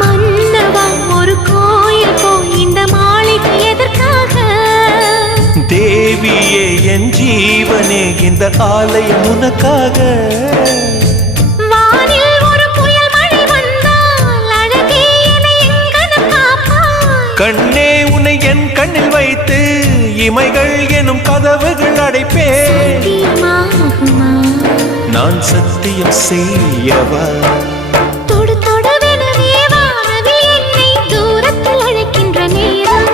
மன்னவா ஒரு கோயில் இந்த மாளிகை எதற்காக? தேவியே என் ஜீவனே இந்த ஆலயம் உனக்காக. வானில் ஒரு புயல் மழை வந்தால் அழகே என்னை எங்கனம் காப்பாய். கண்ணே உன்னை என் கண்ணில் வைத்து இமைகள் எனும் கதவுகள் அடைப்பேன். நான் சத்தியம் செய்யவா? தொடு தொடுவெனவே வானவில் என்னை தூரத்தில் அழைக்கின்ற நேரம்.